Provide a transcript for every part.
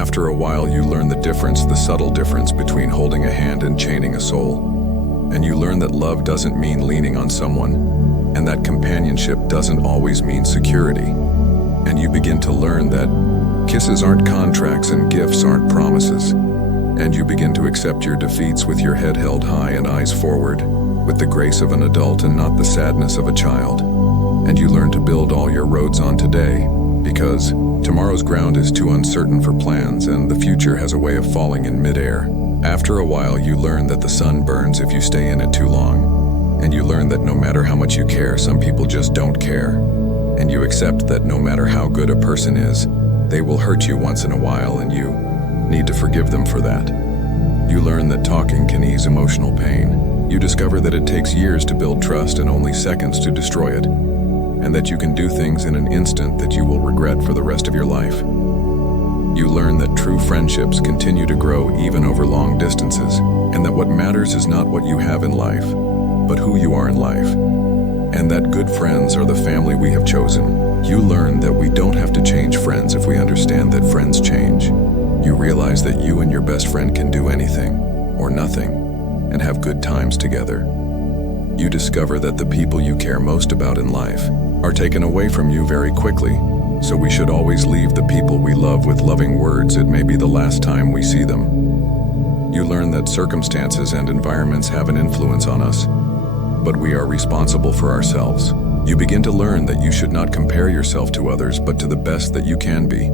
After a while, you learn the subtle difference between holding a hand and chaining a soul. And you learn that love doesn't mean leaning on someone, and that companionship doesn't always mean security. And you begin to learn that kisses aren't contracts and gifts aren't promises. And you begin to accept your defeats with your head held high and eyes forward, with the grace of an adult and not the sadness of a child. And you learn to build all your roads on today, because tomorrow's ground is too uncertain for plans, and the future has a way of falling in midair. After a while, you learn that the sun burns if you stay in it too long. And you learn that no matter how much you care, some people just don't care. And you accept that no matter how good a person is, they will hurt you once in a while, and you need to forgive them for that. You learn that talking can ease emotional pain. You discover that it takes years to build trust and only seconds to destroy it, and that you can do things in an instant that you will regret for the rest of your life. You learn that true friendships continue to grow even over long distances, and that what matters is not what you have in life, but who you are in life, and that good friends are the family we have chosen. You learn that we don't have to change friends if we understand that friends change. You realize that you and your best friend can do anything, or nothing, and have good times together. You discover that the people you care most about in life are taken away from you very quickly, so we should always leave the people we love with loving words. It may be the last time we see them. You learn that circumstances and environments have an influence on us, but we are responsible for ourselves. You begin to learn that you should not compare yourself to others, but to the best that you can be.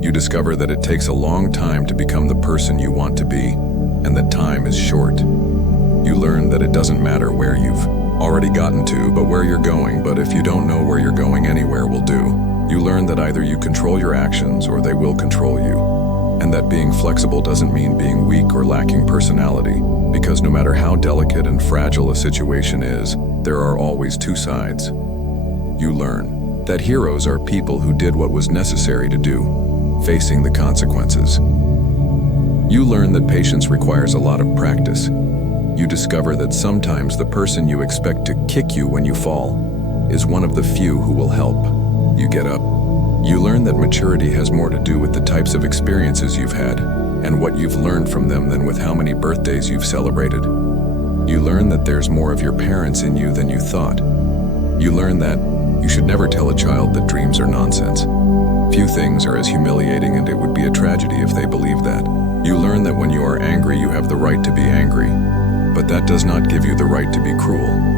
You discover that it takes a long time to become the person you want to be, and that time is short. You learn that it doesn't matter where you've already gotten to, but where you're going. But if you don't know where you're going, anywhere will do. You learn that either you control your actions or they will control you, and that being flexible doesn't mean being weak or lacking personality, because no matter how delicate and fragile a situation is, there are always two sides. You learn that heroes are people who did what was necessary to do, facing the consequences. You learn that patience requires a lot of practice. You discover that sometimes the person you expect to kick you when you fall is one of the few who will help you get up. You learn that maturity has more to do with the types of experiences you've had and what you've learned from them than with how many birthdays you've celebrated. You learn that there's more of your parents in you than you thought. You learn that you should never tell a child that dreams are nonsense. Few things are as humiliating, and it would be a tragedy if they believed that. You learn that when you are angry, you have the right to be angry, but that does not give you the right to be cruel.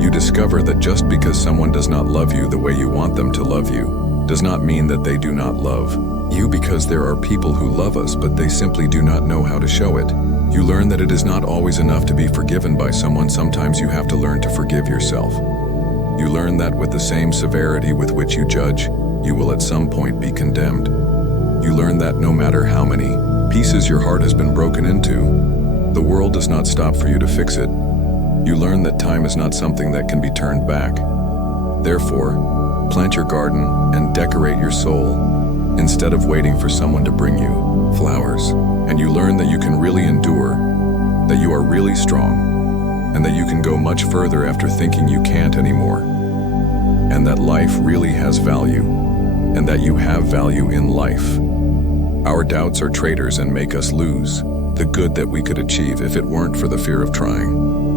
You discover that just because someone does not love you the way you want them to love you, does not mean that they do not love you, because there are people who love us, but they simply do not know how to show it. You learn that it is not always enough to be forgiven by someone. Sometimes you have to learn to forgive yourself. You learn that with the same severity with which you judge, you will at some point be condemned. You learn that no matter how many pieces your heart has been broken into, the world does not stop for you to fix it. You learn that time is not something that can be turned back. Therefore, plant your garden and decorate your soul, instead of waiting for someone to bring you flowers. And you learn that you can really endure, that you are really strong, and that you can go much further after thinking you can't anymore, and that life really has value, and that you have value in life. Our doubts are traitors and make us lose the good that we could achieve if it weren't for the fear of trying.